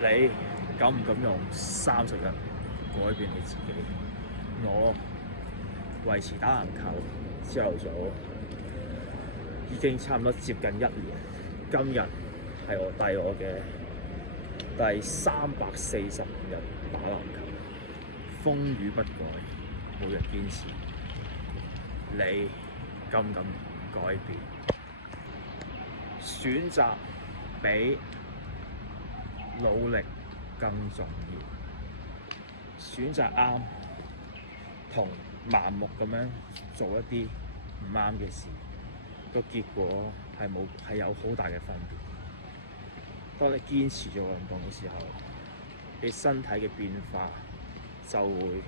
你敢唔敢用30日改變你自己？我維持打籃球朝頭早已經差唔多接近1年，今日係我嘅第345日打籃球，風雨不改，每日堅持。你敢唔敢改變？選擇比努力更重要。選擇啱同盲目咁樣做一啲唔啱嘅事，個結果係有好大嘅分別。當你堅持做運動嘅時候，你身體嘅變化就會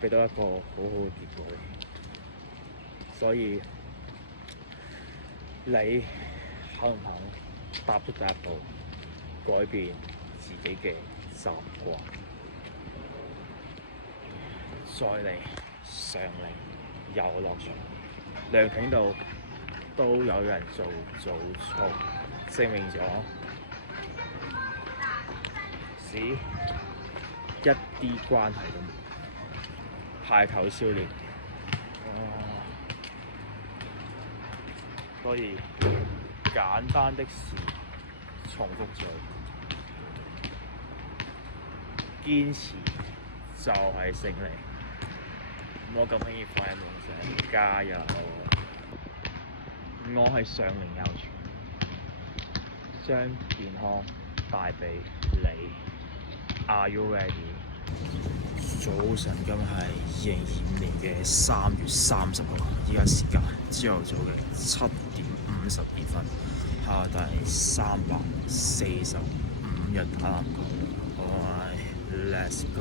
俾到一個好好嘅結果。所以你肯唔肯踏出第一步，改變自己嘅習慣？再嚟上嚟遊樂場，涼亭度都有人做早操，證明咗屎一啲關係都冇。排球少年，所以簡單的事重複做，堅持就係勝利。唔好咁輕易放棄夢想，加油！我係上零幼傳，將健康帶俾你。Are you ready？ 早晨，今日係2025年嘅3月30號，依家時間朝頭早嘅7點52分，下第345日打籃球，Let's go！